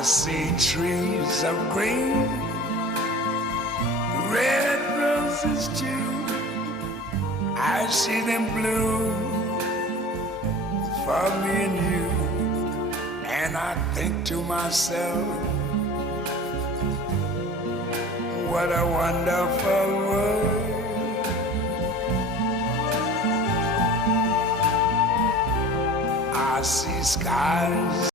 I see trees of green, red roses too. I see them bloom for me and you. And I think to myself, what a wonderful world. I see skies